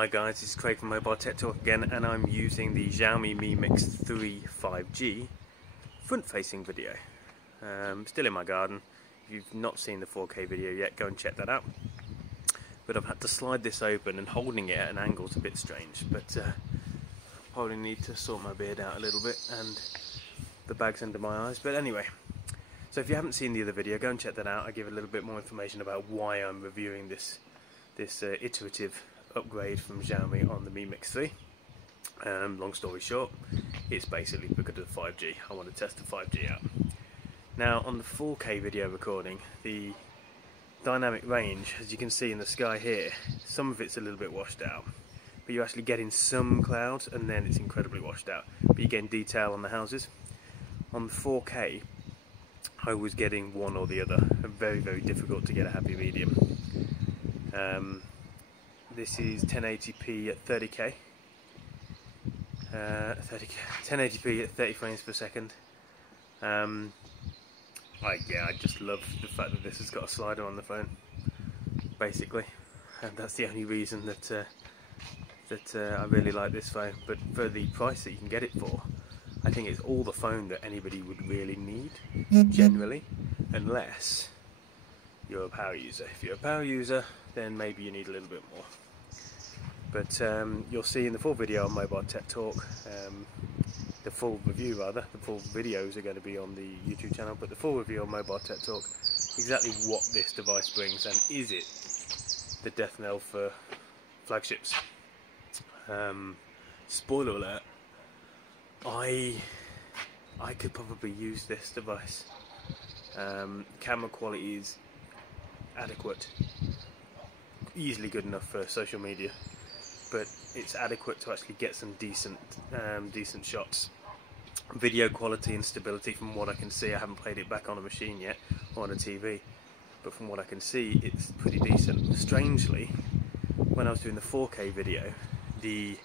Hi guys, this is Craig from MobileTechTalk again, and I'm using the Xiaomi Mi Mix 3 5G front-facing video. Still in my garden. If you've not seen the 4K video yet, go and check that out. But I've had to slide this open, and holding it at an angle is a bit strange, but probably need to sort my beard out a little bit and the bags under my eyes. But anyway, so if you haven't seen the other video, go and check that out. I give a little bit more information about why I'm reviewing this iterative upgrade from Xiaomi on the Mi Mix 3. Long story short, it's basically because of the 5G. I want to test the 5G out. Now on the 4K video recording, the dynamic range, as you can see in the sky here, some of it's a little bit washed out, but you're actually getting some clouds and then it's incredibly washed out, but you're getting detail on the houses. On the 4K I was getting one or the other, very difficult to get a happy medium. This is 1080p at 30k, 1080p at 30 frames per second. I just love the fact that this has got a slider on the phone, basically, and that's the only reason that I really like this phone. But for the price that you can get it for, I think it's all the phone that anybody would really need, generally, unless you're a power user. If you're a power user, then maybe you need a little bit more. But you'll see in the full video on MobileTechTalk, the full review rather, the full videos are going to be on the YouTube channel, but the full review on MobileTechTalk, exactly what this device brings, and is it the death knell for flagships. Spoiler alert, I could probably use this device. Camera quality is adequate, easily good enough for social media, but it's adequate to actually get some decent shots. Video quality and stability, from what I can see, I haven't played it back on a machine yet or on a TV, but from what I can see, it's pretty decent. Strangely, when I was doing the 4K video, the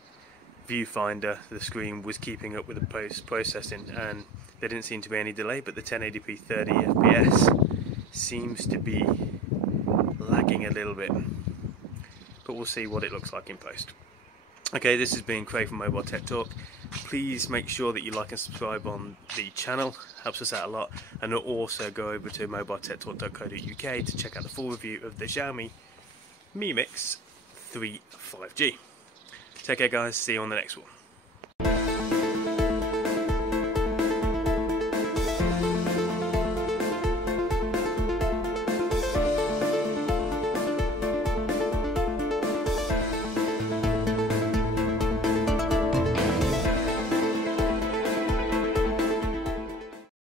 viewfinder, the screen, was keeping up with the post-processing and there didn't seem to be any delay, but the 1080p 30 FPS seems to be lagging a little bit. But we'll see what it looks like in post. Okay, this has been Craig from MobileTechTalk. Please make sure that you like and subscribe on the channel, helps us out a lot, and also go over to mobiletechtalk.co.uk to check out the full review of the Xiaomi Mi Mix 3 5G. Take care guys, see you on the next one.